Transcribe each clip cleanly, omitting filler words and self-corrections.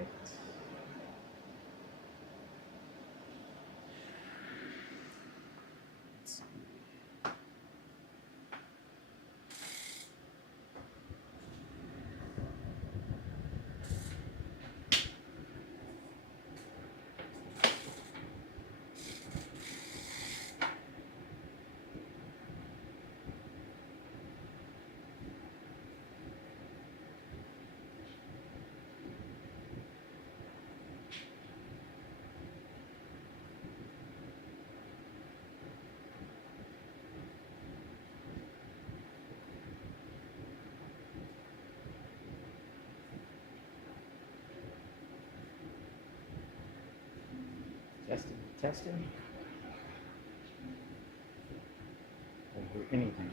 Perfect. Let's see. Testing. Over anything.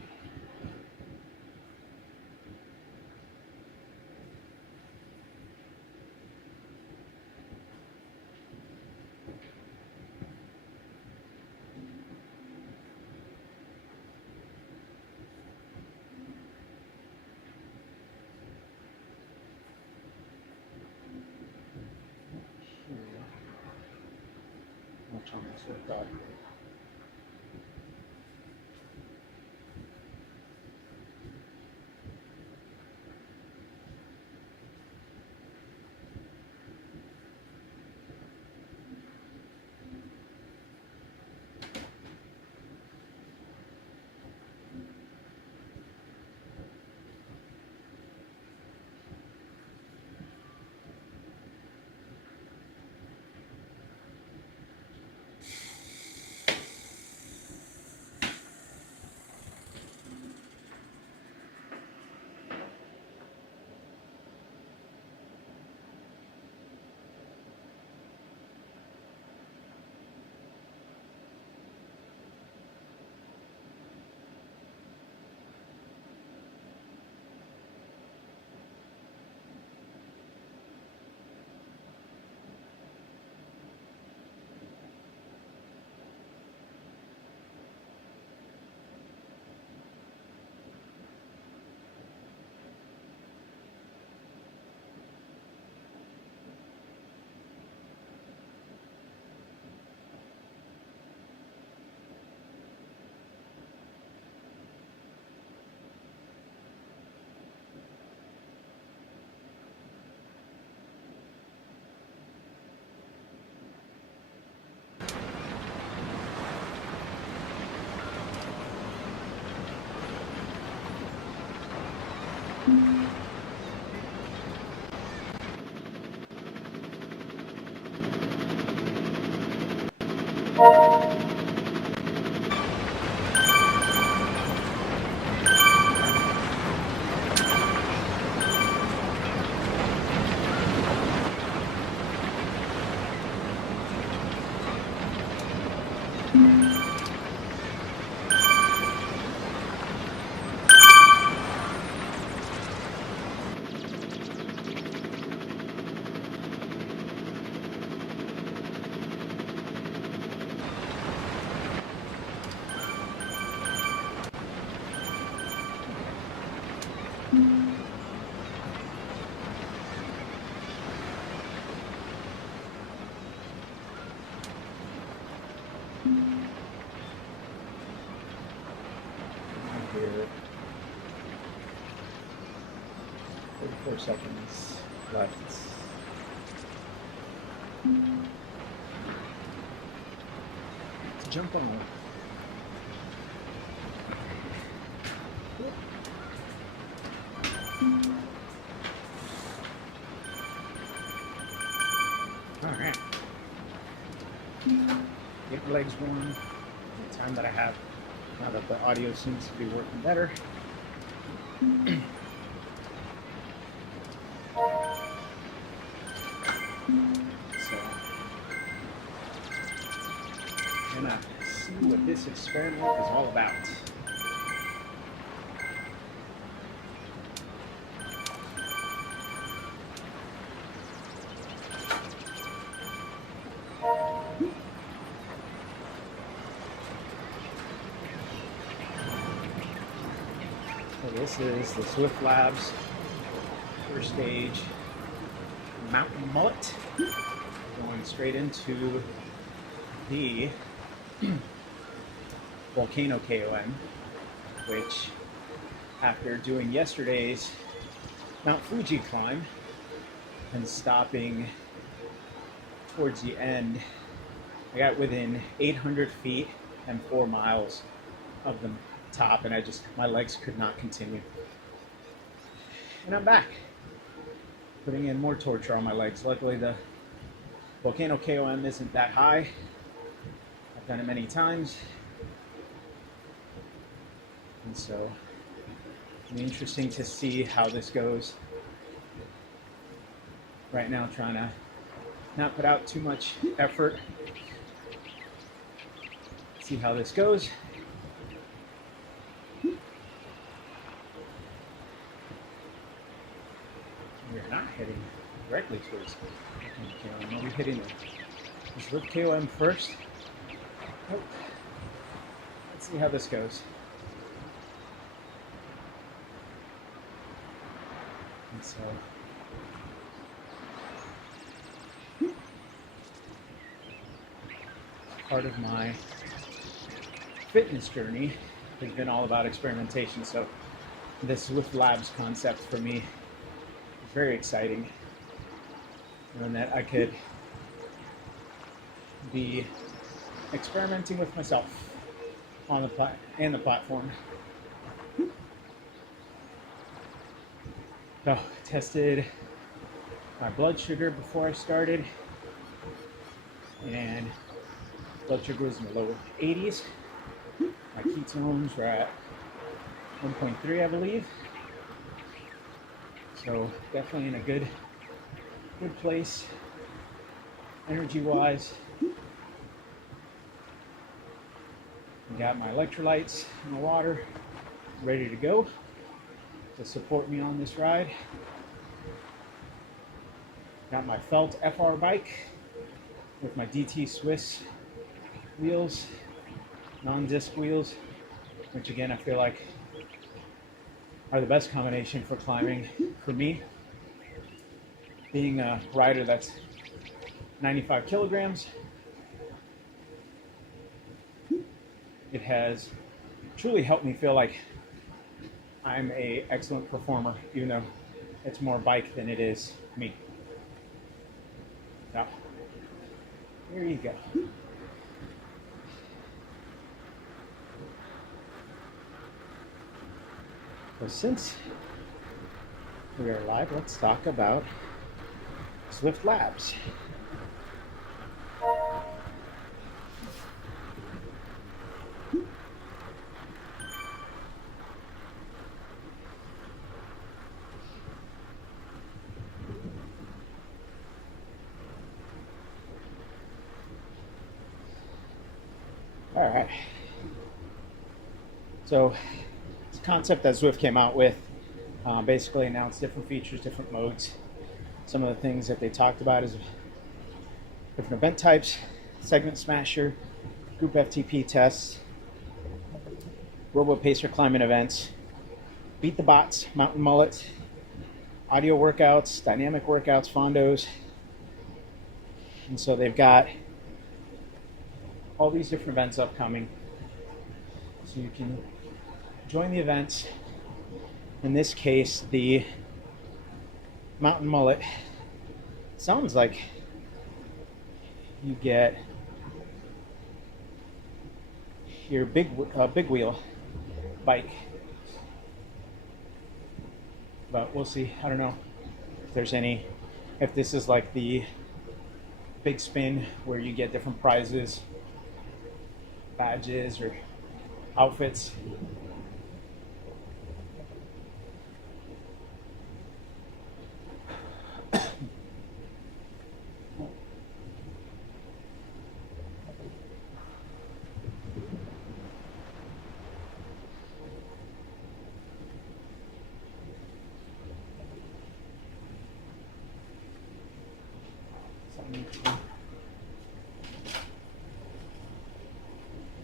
Much on this Zwift audio. Here, 34 seconds left. Let's jump on. All right. Get the legs warm. The time that I have now that the audio seems to be working better. So, I'm gonna see what this experiment is all about. So this is the Zwift Labs first stage. mountain mullet. Going straight into the volcano KOM, which after doing yesterday's Mount Fuji climb and stopping towards the end, I got within 800 feet and 4 miles of the top, and my legs could not continue. And I'm back, putting in more torture on my legs. Luckily, the volcano KOM isn't that high. I've done it many times. And so it'll be interesting to see how this goes. Right now, trying to not put out too much effort. See how this goes. We're not heading directly towards KOM. I'll be hitting the Zwift KOM first. Oh. Let's see how this goes. And so part of my fitness journey has been all about experimentation. So this Zwift Labs concept for me is very exciting, and that I could be experimenting with myself on the platform. So tested my blood sugar before I started, and blood sugar was in the lower 80s. My ketones were at 1.3, I believe. So definitely in a good place, energy-wise. Got my electrolytes in the water, ready to go to support me on this ride. Got my felt FR bike with my DT Swiss wheels, non-disc wheels, which again I feel like are the best combination for climbing for me. Being a rider that's 95 kilograms, it has truly helped me feel like I'm an excellent performer, even though it's more bike than it is me. So, there you go. So since we are live, let's talk about Zwift Labs. All right. So it's a concept that Zwift came out with. Basically announced different features, different modes. Some of the things that they talked about is different event types, segment smasher, group FTP tests, robo pacer climbing events, beat the bots, mountain mullets, audio workouts, dynamic workouts, fondos. And so they've got all these different events upcoming. So you can join the events. In this case, the mountain mullet sounds like you get your big wheel bike, but we'll see. I don't know if this is like the big spin where you get different prizes, badges, or outfits.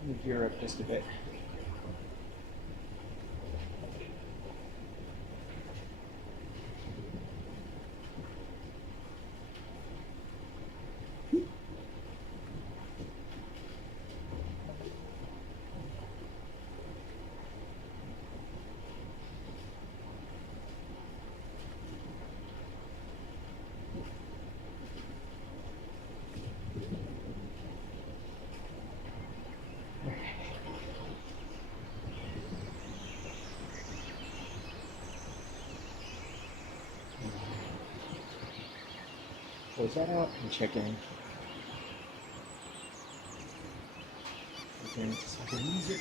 Move gear up just a bit. close that out and check in. Okay, just like the music.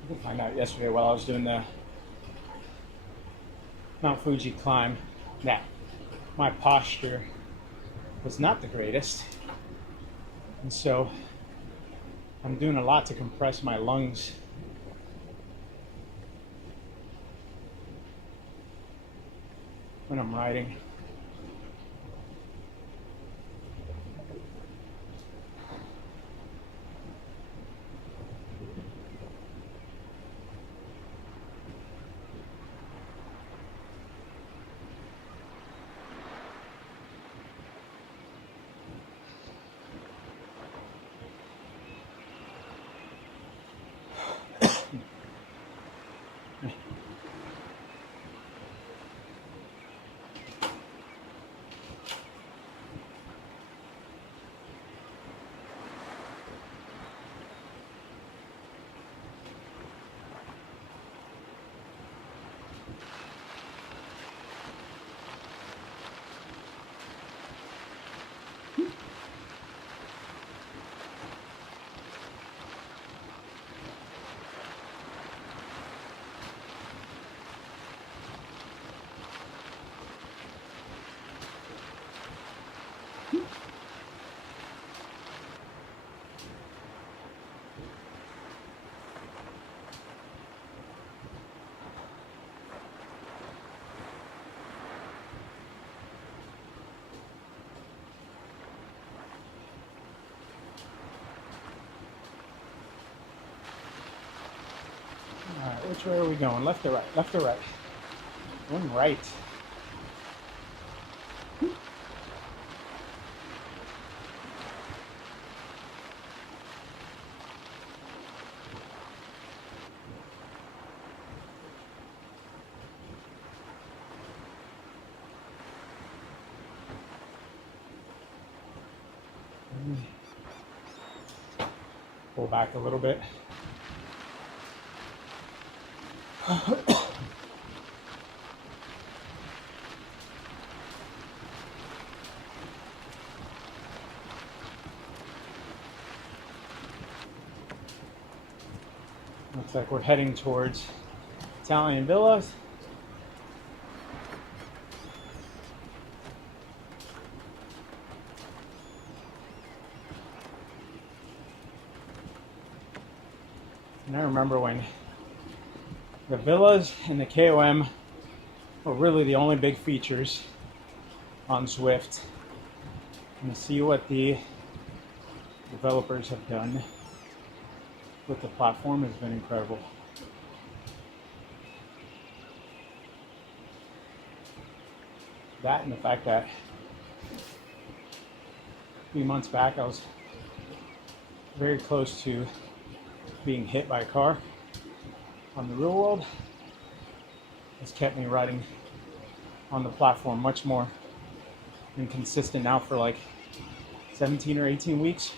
I could find out yesterday while I was doing the Mount Fuji climb that my posture was not the greatest, and so I'm doing a lot to compress my lungs when I'm riding. All right, which way are we going? Left or right? Left or right? Going right. Pull back a little bit. Looks like we're heading towards Italian villas. And I remember when the villas and the KOM were really the only big features on Zwift. And to see what the developers have done with the platform has been incredible. That and the fact that a few months back I was very close to being hit by a car on the real world has kept me riding on the platform much more and consistent now for like 17 or 18 weeks.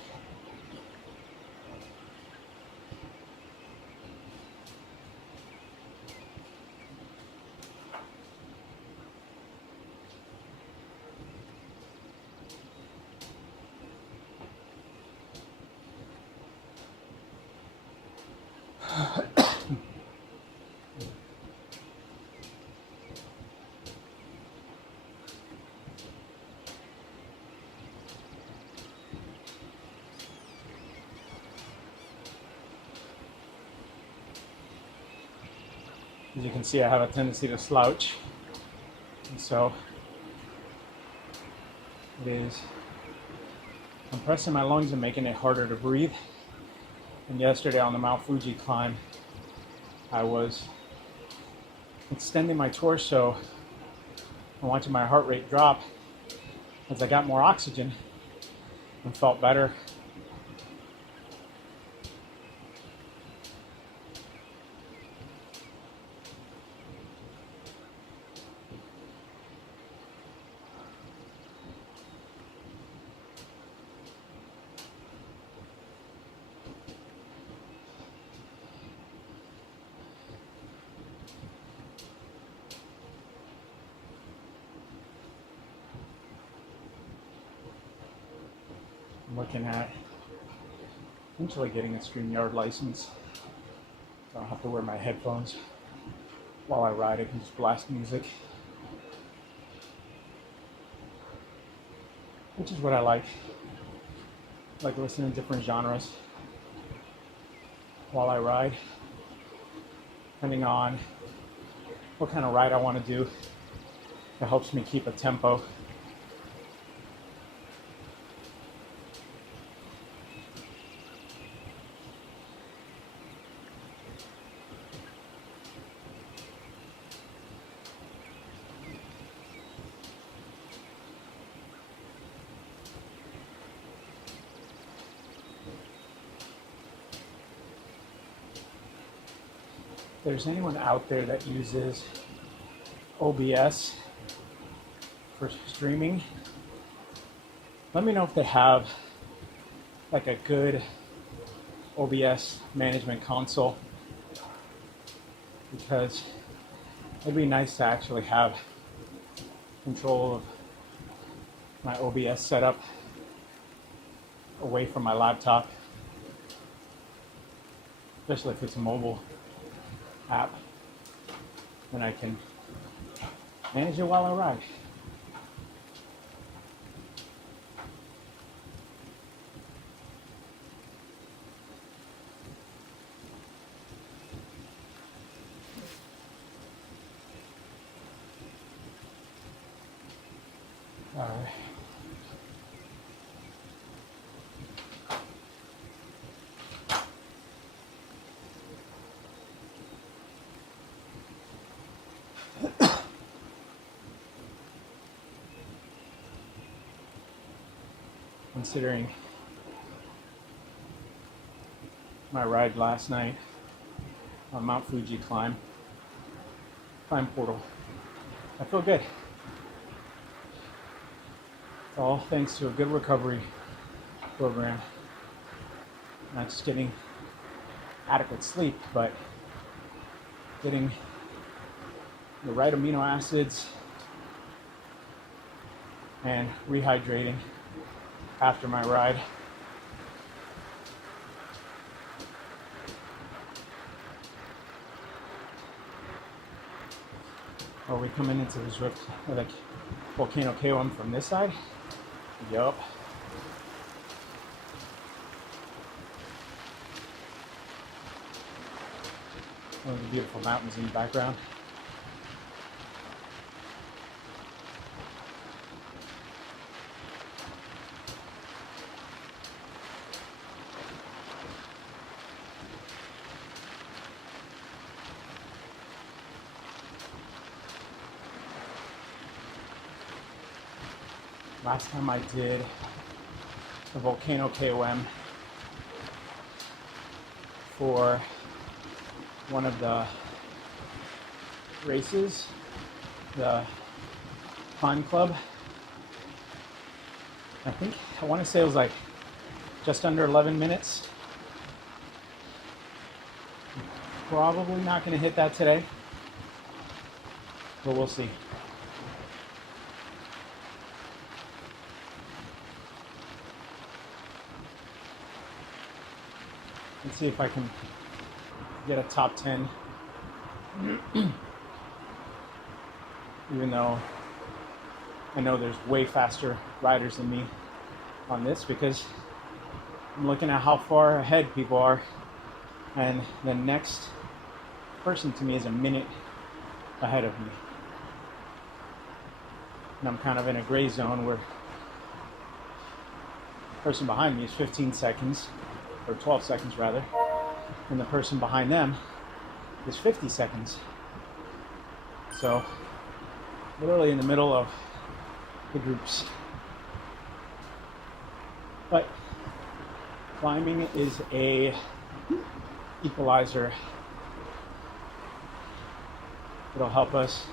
As you can see, I have a tendency to slouch, and so it is compressing my lungs and making it harder to breathe. And yesterday on the Mount Fuji climb, I was extending my torso and watching my heart rate drop as I got more oxygen and felt better. I'm looking at eventually getting a StreamYard license. So I don't have to wear my headphones while I ride. I can just blast music, which is what I like. I like listening to different genres while I ride, depending on what kind of ride I want to do. It helps me keep a tempo. If there's anyone out there that uses OBS for streaming, let me know if they have like a good OBS management console, because it'd be nice to actually have control of my OBS setup away from my laptop, especially if it's a mobile app. Then I can manage it while I ride. All right. Considering my ride last night on Mount Fuji climb portal, I feel good. It's all thanks to a good recovery program. Not just getting adequate sleep, but getting the right amino acids and rehydrating after my ride. Are we coming into the Zwift, like Volcano KOM from this side? Yup. One of the beautiful mountains in the background. Last time I did the Volcano KOM for one of the races, the Climb Club, I want to say it was like just under 11 minutes. Probably not going to hit that today, but we'll see. Let's see if I can get a top 10. Even though I know there's way faster riders than me on this, because I'm looking at how far ahead people are, and the next person to me is a minute ahead of me. And I'm kind of in a gray zone where the person behind me is 15 seconds, or 12 seconds rather, and the person behind them is 50 seconds. So literally in the middle of the groups. But climbing is a equalizer. It'll help us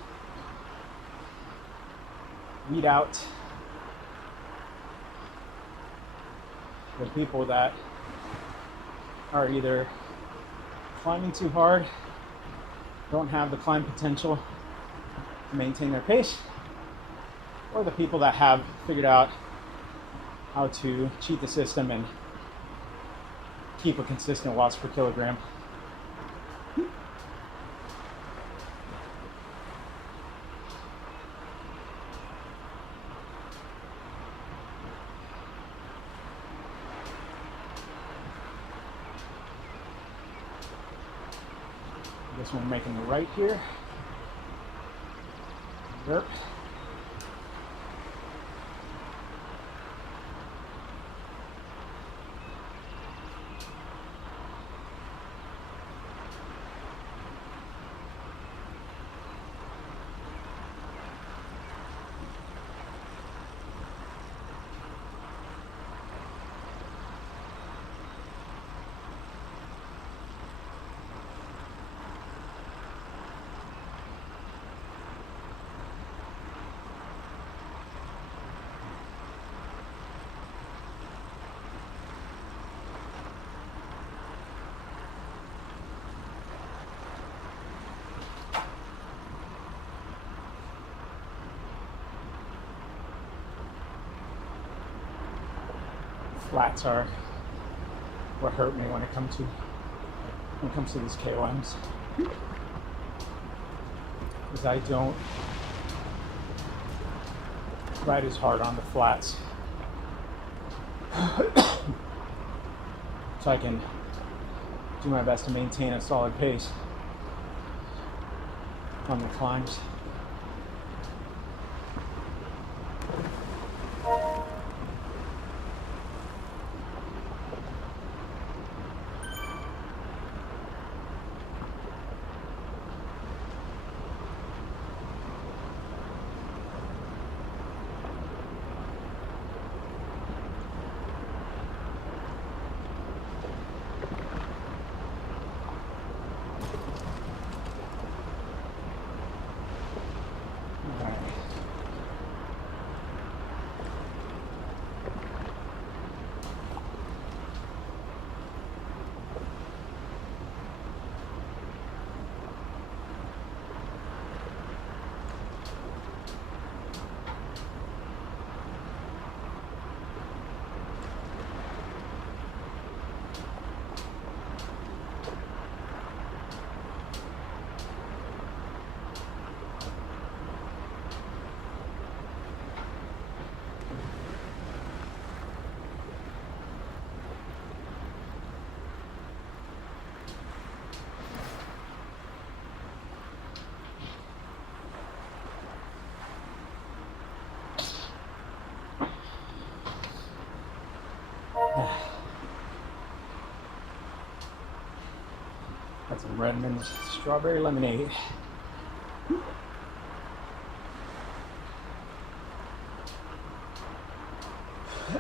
weed out the people that are either climbing too hard, don't have the climb potential to maintain their pace, or the people that have figured out how to cheat the system and keep a consistent watts per kilogram. I guess we're making the right here. Burp. Flats are what hurt me when it comes to these KOMs, because I don't ride as hard on the flats, so I can do my best to maintain a solid pace on the climbs. Got some Redmond's strawberry lemonade.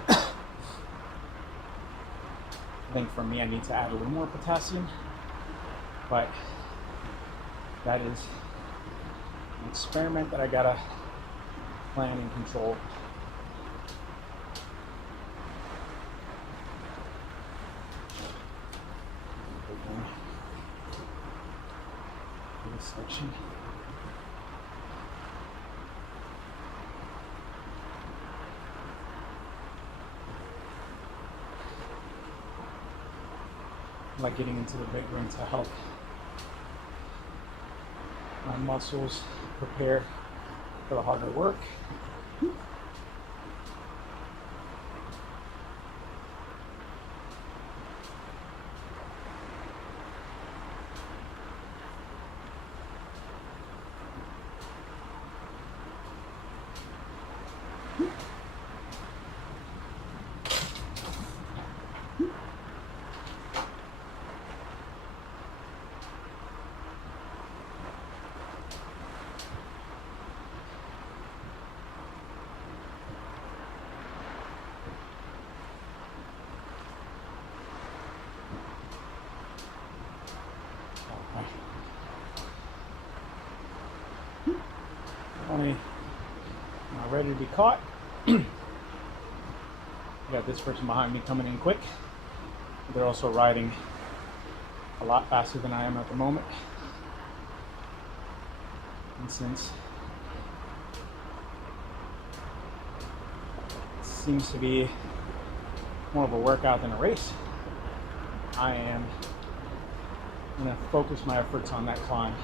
I think for me I need to add a little more potassium, but that is an experiment that I gotta plan and control. This section. I like getting into the big ring to help my muscles prepare for the harder work. definitely ready to be caught. Got this person behind me coming in quick. They're also riding a lot faster than I am at the moment. And since it seems to be more of a workout than a race, I am going to focus my efforts on that climb.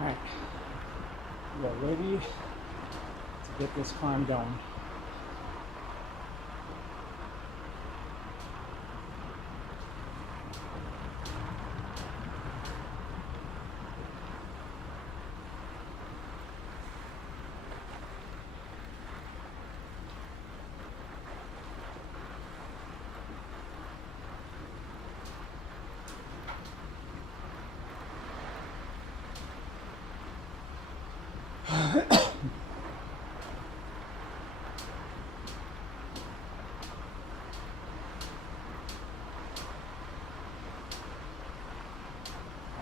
Alright, we are ready to get this climb going.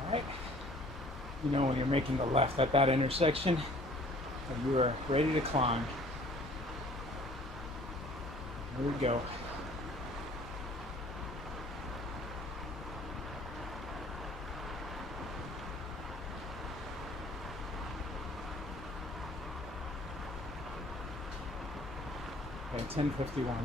Alright, you know when you're making a left at that intersection and you are ready to climb. Here we go. Okay, 10:51.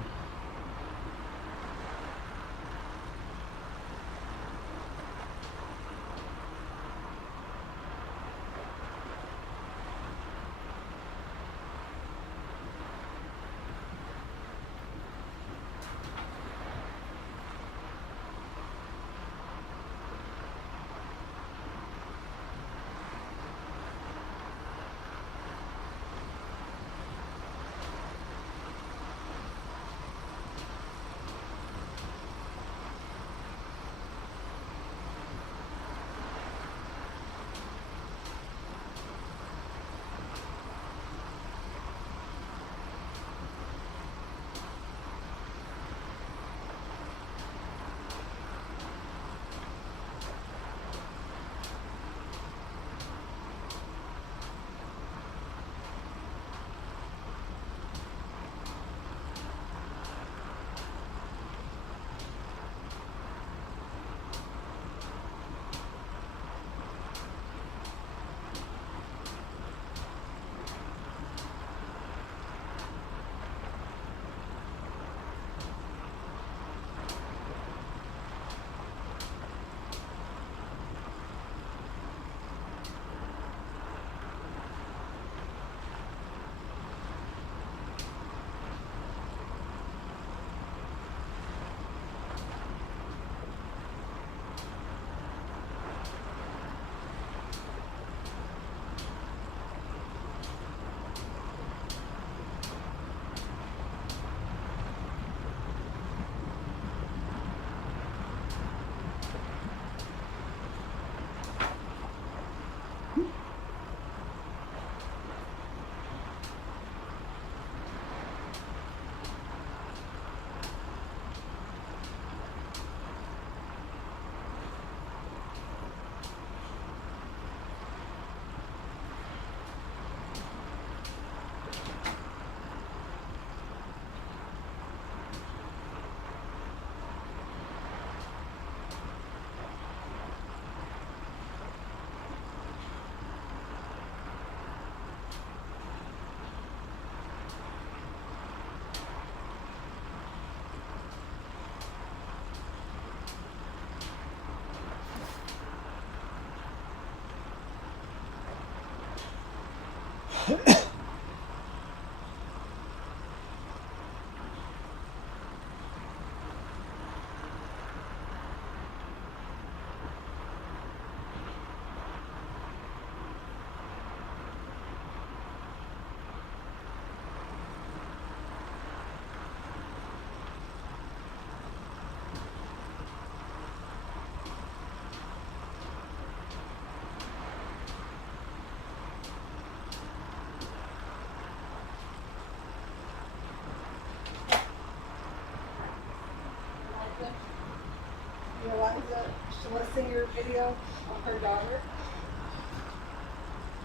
Listening to your video of her daughter.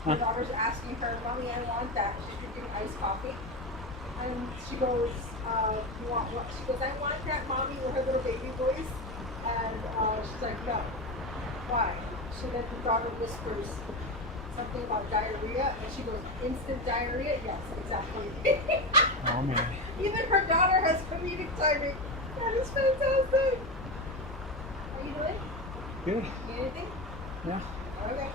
Her daughter's asking her, "Mommy, I want that." She's drinking iced coffee. And she goes, "You want what?" She goes, "I want that, Mommy," with her little baby voice. And she's like, "No." Why? So then her daughter whispers something about diarrhea, and she goes, "Instant diarrhea?" Yes, exactly. Oh man. Even her daughter has comedic timing. That is fantastic. How you doing? Good. Need anything? Yeah. Okay.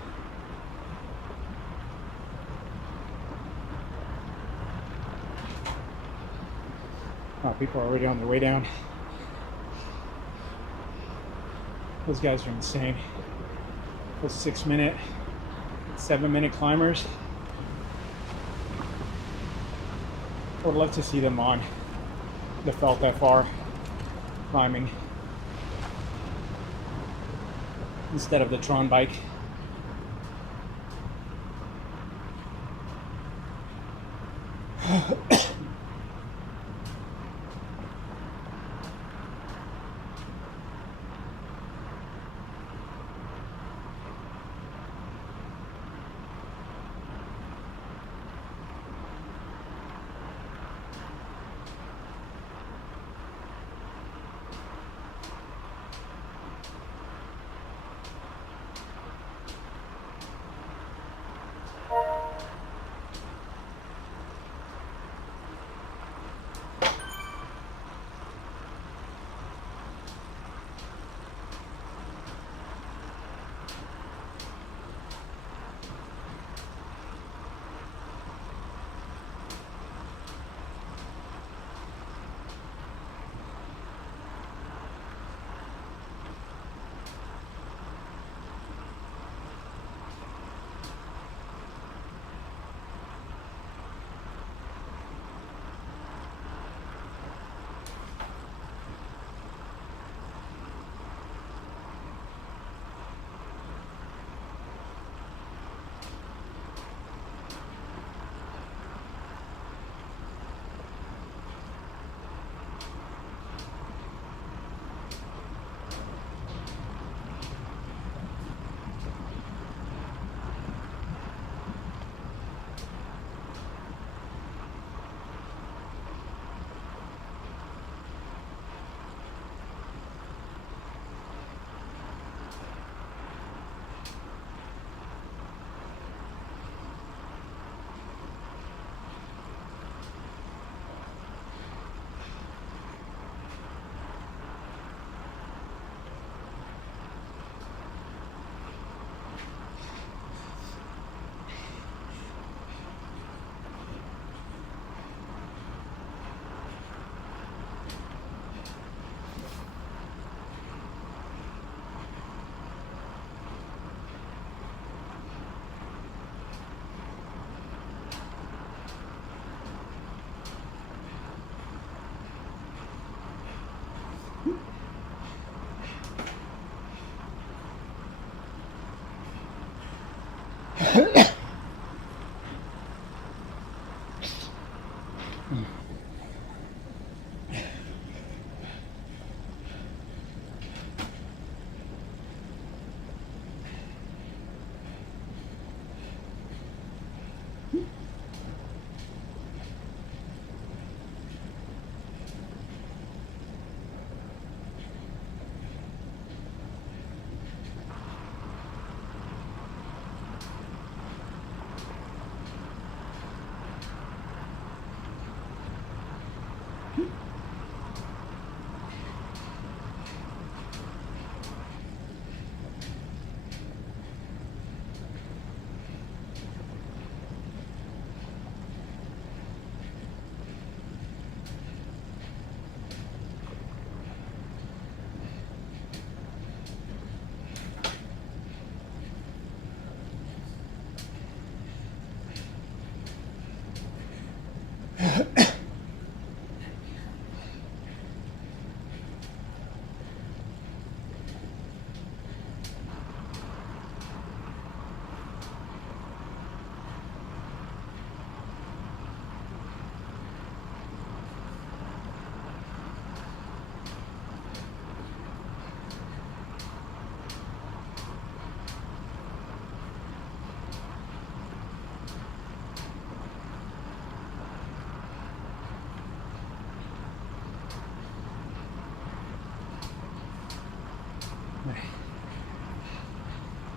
Oh, people are already on their way down. Those guys are insane. Those 6-minute, 7-minute climbers. I would love to see them on the Felt FR climbing instead of the Tron bike.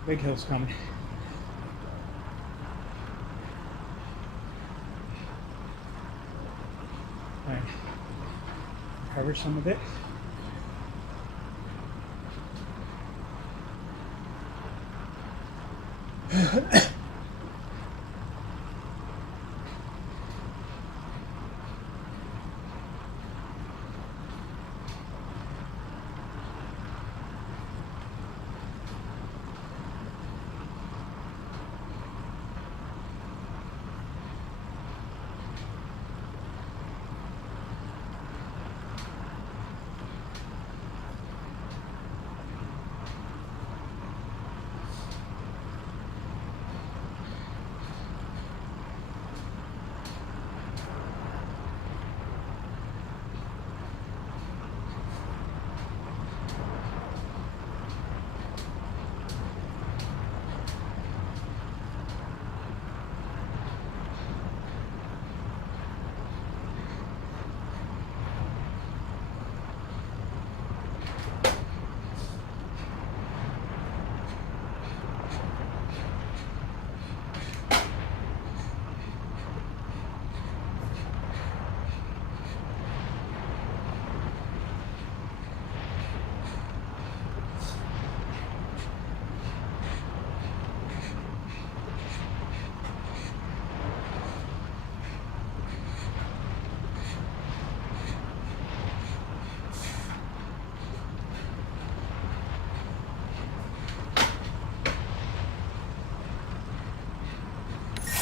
Big hill's coming. All right. Cover some of it.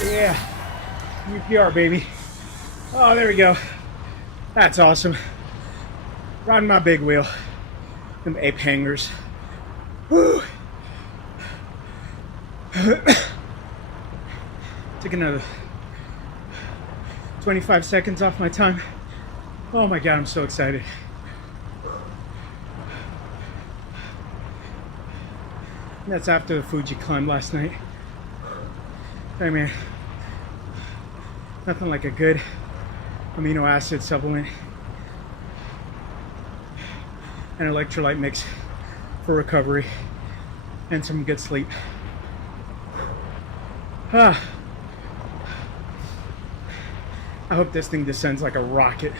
Yeah, UPR baby. Oh, there we go. That's awesome. Riding my big wheel. Them ape hangers. Woo. Took another 25 seconds off my time. Oh my God, I'm so excited. And that's after the Fuji climb last night. Hey man, nothing like a good amino acid supplement and electrolyte mix for recovery and some good sleep. I hope this thing descends like a rocket.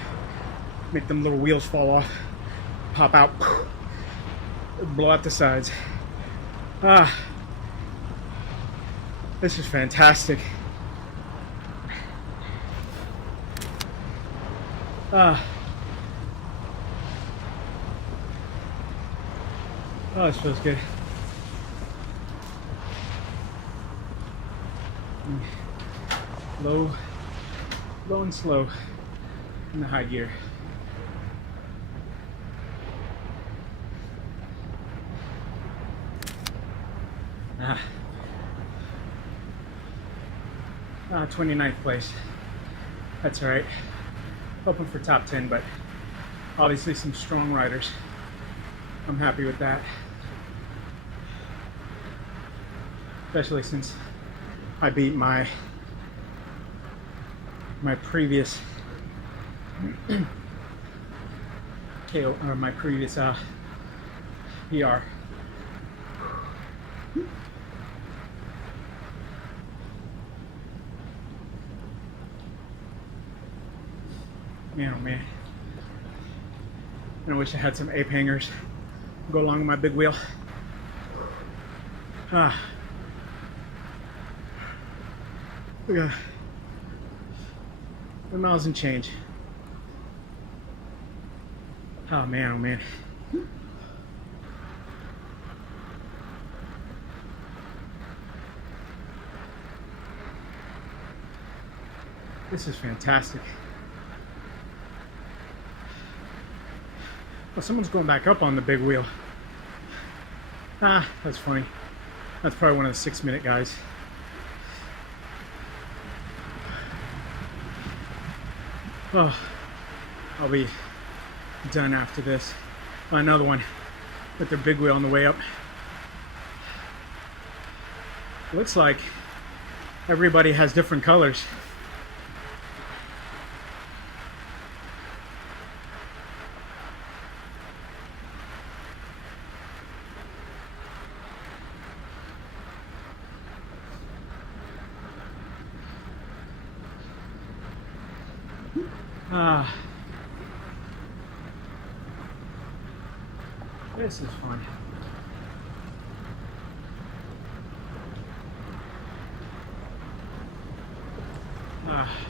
Make them little wheels fall off, pop out, blow out the sides. This is fantastic. Oh, this feels good. Low and slow in the high gear. Ah. 29th place. That's all right. Hoping for top 10, but obviously some strong riders. I'm happy with that. Especially since I beat my previous KO, or my previous PR. Man, oh man. And I wish I had some ape hangers to go along with my big wheel. Look at 1 miles and change. Oh man, oh man. This is fantastic. Oh, someone's going back up on the big wheel. That's funny. That's probably one of the 6-minute guys. Oh, I'll be done after this. Another one with their big wheel on the way up. Looks like everybody has different colors. Ah, this is fun. Ah.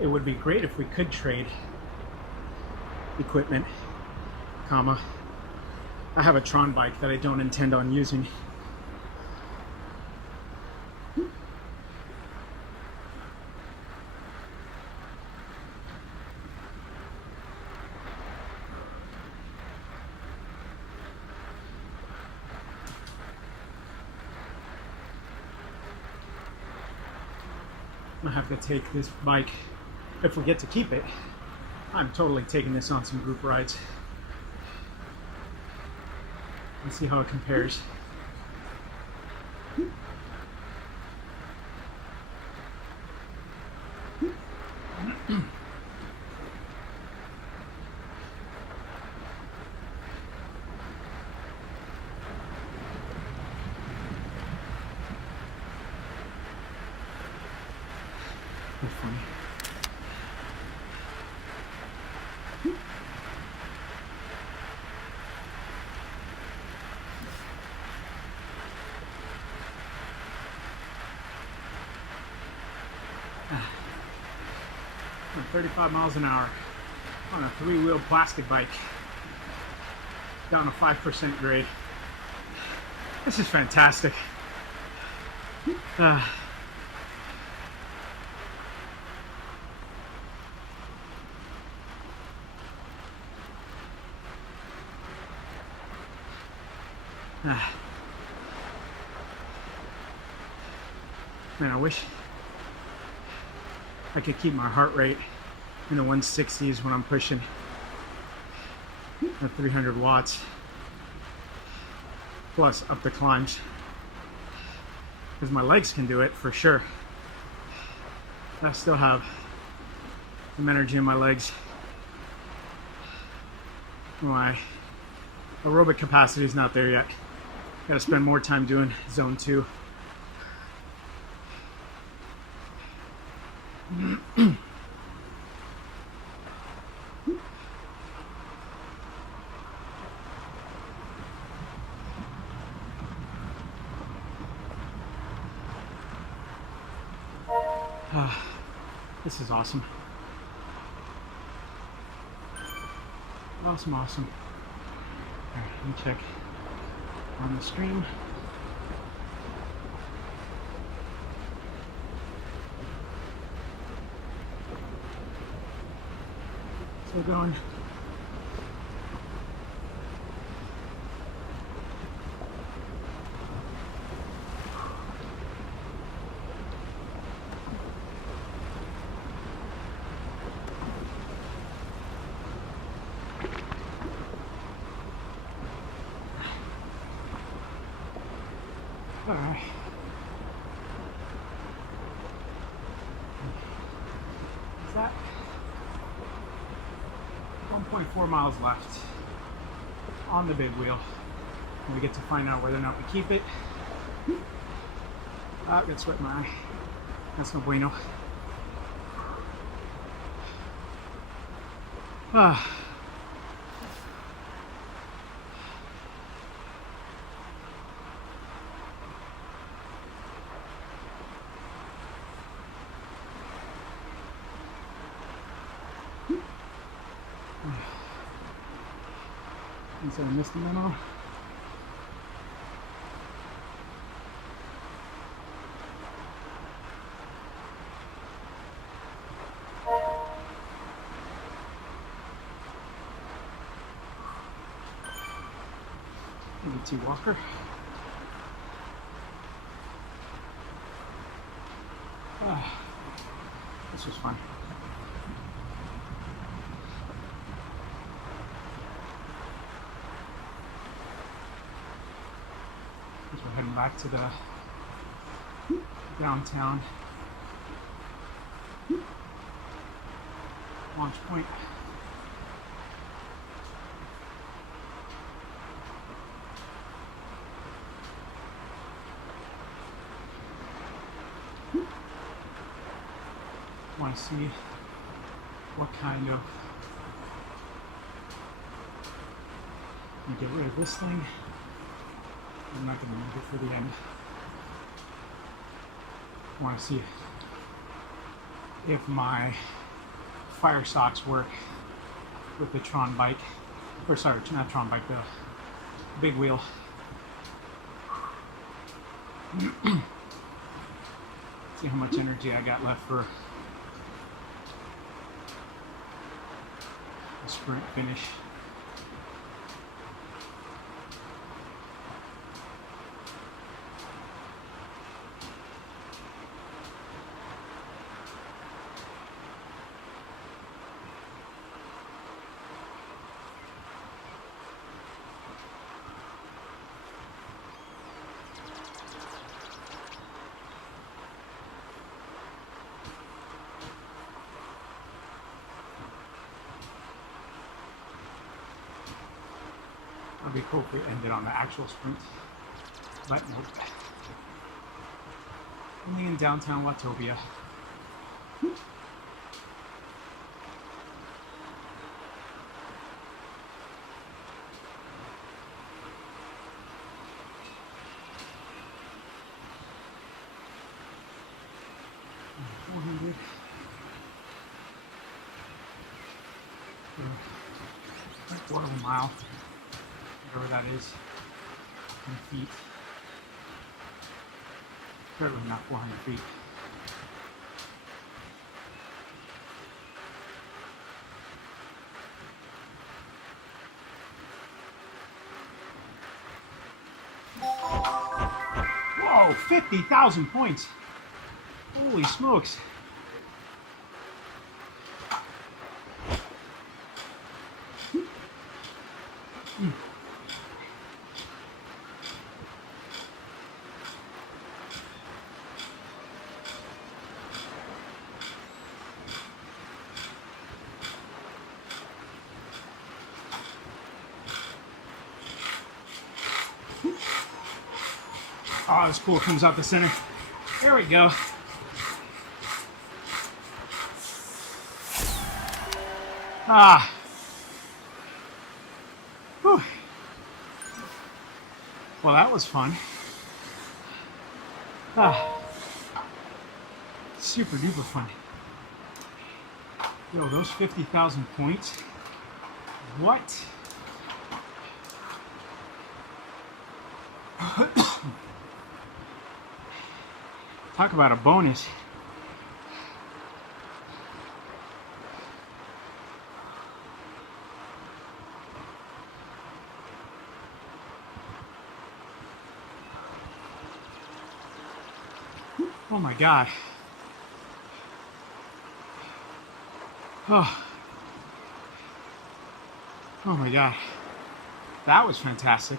It would be great if we could trade equipment, comma. I have a Tron bike that I don't intend on using. I have to take this bike, if we get to keep it, I'm totally taking this on some group rides. Let's see how it compares. That's funny. I'm 35 miles an hour on a 3-wheel plastic bike down a 5% grade. This is fantastic. Man, I wish I could keep my heart rate in the 160s when I'm pushing at 300 watts plus up the climbs, because my legs can do it for sure. I still have some energy in my legs. My aerobic capacity is not there yet. Got to spend more time doing zone 2. This is awesome. Awesome. All right, let me check on the stream. Still going. All right. Is that 1.4 miles left on the big wheel? And we get to find out whether or not we keep it. Ah, got sweat in my eye. That's no bueno. Ah. Instead of misty memo. Maybe T Walker. This was fun. We're heading back to the downtown launch point. Want to see what kind of, get rid of this thing. I'm not going to leave it for the end. Want to see if my fire socks work with the Tron bike, or sorry, not Tron bike, the big wheel. See how much energy I got left for a sprint finish. It'd be cool if we ended on the actual sprint, but nope. Only in downtown Watopia. Quarter of a mile, whatever that is, in feet. Certainly not 400 feet. Whoa, 50,000 points. Holy smokes. Oh, this cool comes out the center. There we go. Ah. Whew. Well, that was fun. Ah. Super duper fun. Yo, those 50,000 points. What? Talk about a bonus. Oh my God. Oh. Oh my God. That was fantastic.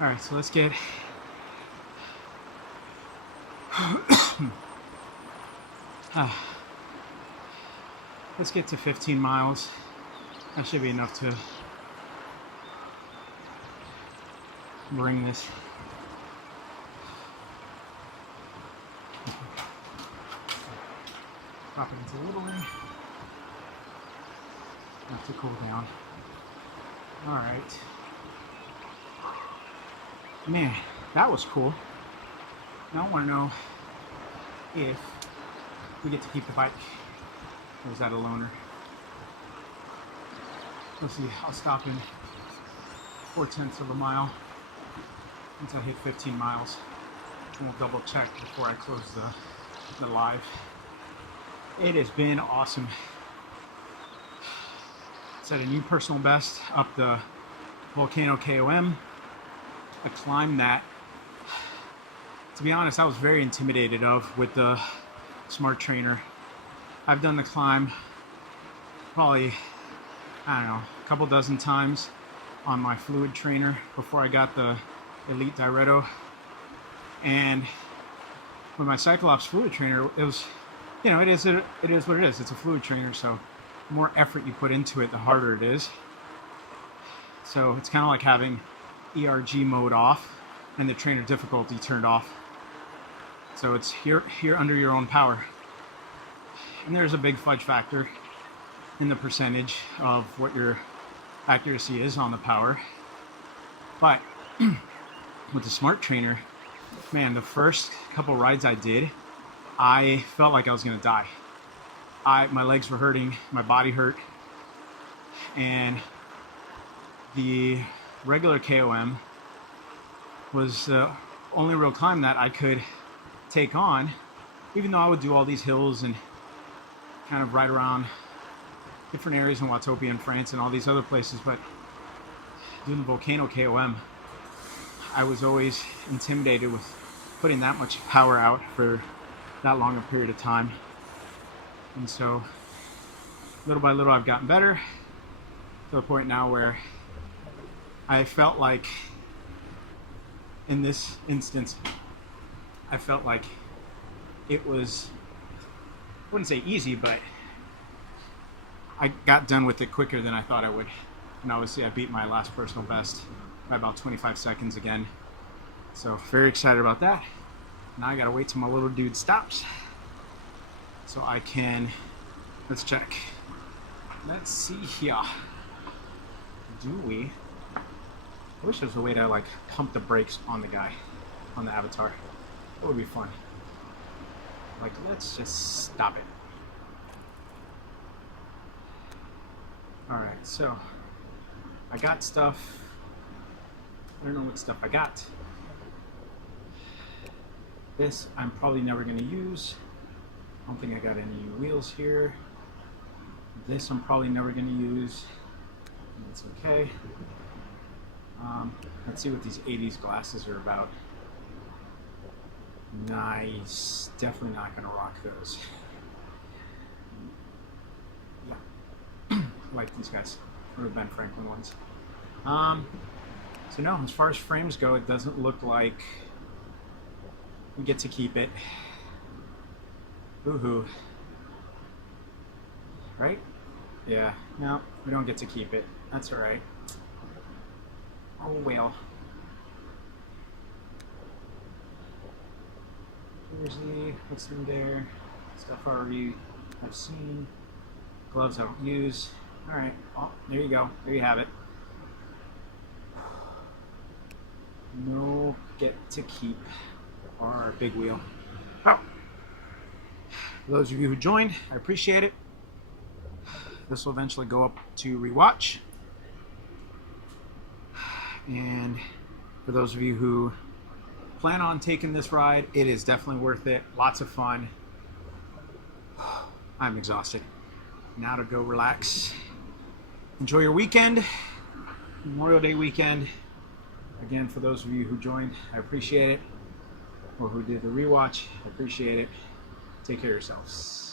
All right, so let's get let's get to 15 miles. That should be enough to bring this. Drop it into a little ring. Have to cool down. All right. Man, that was cool. Now I want to know if we get to keep the bike, or is that a loaner? Let's see, I'll stop in 4/10 of a mile once I hit 15 miles. And we'll double check before I close the live. It has been awesome. Set a new personal best up the Volcano KOM. A climb that, to be honest, I was very intimidated of with the Smart Trainer. I've done the climb probably, I don't know, a couple dozen times on my fluid trainer before I got the Elite Diretto. And with my Cyclops fluid trainer, it was, it is what it is. It's a fluid trainer, so the more effort you put into it, the harder it is. So it's kind of like having ERG mode off and the trainer difficulty turned off. So it's here under your own power. And there's a big fudge factor in the percentage of what your accuracy is on the power. But with the smart trainer, man, the first couple rides I did, I felt like I was gonna die. My legs were hurting, my body hurt, and the regular KOM was the only real climb that I could take on, even though I would do all these hills and kind of ride around different areas in Watopia and France and all these other places. But doing the Volcano KOM, I was always intimidated with putting that much power out for that long a period of time. And so little by little I've gotten better to the point now where I felt like, in this instance, I felt like it was, I wouldn't say easy, but I got done with it quicker than I thought I would. And obviously I beat my last personal best by about 25 seconds again. So very excited about that. Now I gotta wait till my little dude stops so I can, let's check. Let's see here. Do we? I wish there was a way to like pump the brakes on the guy, on the avatar. That would be fun. Like, let's just stop it. Alright, so I got stuff. I don't know what stuff I got. This I'm probably never going to use. I don't think I got any wheels here. This I'm probably never going to use. That's okay. Let's see what these 80s glasses are about. Nice. Definitely not going to rock those. Yeah. I like these guys. Or the Ben Franklin ones. So no, as far as frames go, it doesn't look like we get to keep it. Woohoo. Right? Yeah. No, we don't get to keep it. That's alright. Oh well. Jersey, what's in there? Stuff I already have seen. Gloves I don't use. Alright, well, there you go. There you have it. No get to keep our big wheel. Oh. For those of you who joined, I appreciate it. This will eventually go up to rewatch. And for those of you who plan on taking this ride, it is definitely worth it. Lots of fun. I'm exhausted. Now to go relax. Enjoy your weekend. Memorial Day weekend. Again, for those of you who joined, I appreciate it. Or who did the rewatch, I appreciate it. Take care of yourselves.